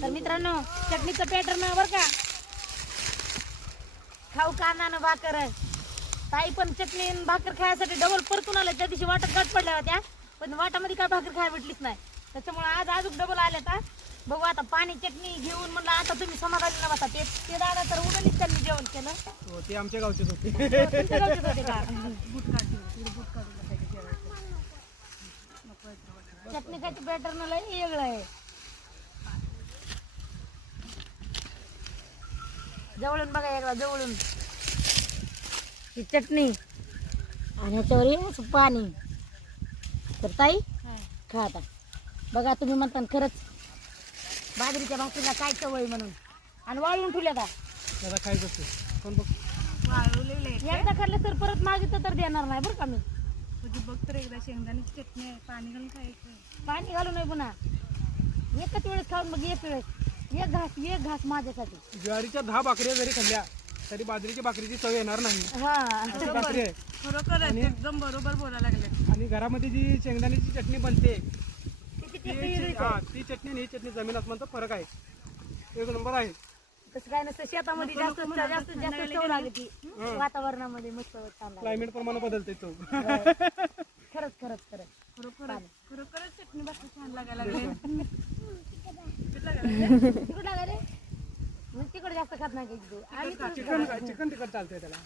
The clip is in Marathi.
तर मित्रांनो चटणीचं पॅटर्न बरं का, खाऊ कानानं भाकर. ताई पण चटणी आणि भाकर खायसाठी डबल परतून आल्या. त्या दिवशी वाटत गाठ पडल्या होत्या, पण वाटामध्ये काय भाकर खायला भेटलीच नाही. त्याच्यामुळे आज अजून डबल आल्या. आता बघू, आता पाणी चटणी घेऊन म्हणलं आता तुम्ही समाधानी न बसा. ते दादा तर उडलीच त्यांनी जेवण केलं. ते आमच्या गावचेच होते. तुमच्या गावचेच होते का? चटणी खायचं पॅटर्न लय वेगळं आहे. जवळून बघा एकदा, जवळून ही चटणी आणि ह्याच्यावर हे असं पाणी. तर ताई खा आता. बघा तुम्ही म्हणता ना, खरंच बाजरीच्या भाकरीला काय सवय म्हणून. आणि वाळवून ठेवल्या आता त्याला खायचं असते. कोण बघ वाळवलेले एकदा खाल्लं तर परत मागितलं तर देणार नाही बरं का मी. तुझी बघ तर एकदा शेंगदाण्याची चटणी आहे, पाणी घालून खायचं. पाणी घालू नये पुन्हा. एकच वेळेस खाऊन मग एक वेळेस एक घास माझ्यासाठी. ज्वारीच्या 10 भाकऱ्या जरी खाल्ल्या तरी बाजरीच्या भाकरीची चव येणार नाही. हा अशी भाकरी आहे. खरोखर एकदम बरोबर बोलायला लागले. आणि घरामध्ये जी शेंगदाण्याची चटणी बनते किती टेस्टी वेगळीच आहे. ती चटणी आणि ही चटणी जमीन आसमानचा फरक आहे. एक नंबर आहे. तसं काय नसतं, शेतामध्ये जास्त चव लागते. वातावरणामध्ये मस्त छान लागते. क्लायमेट प्रमाणे बदलते चव. खरंच खरंच खरंच. खरोखरच चटणी भाकर छान लागायला लागले. तिकड लागा रे. मग तिकड जास्त खात नाही. चिकन तिखट चालतंय त्याला.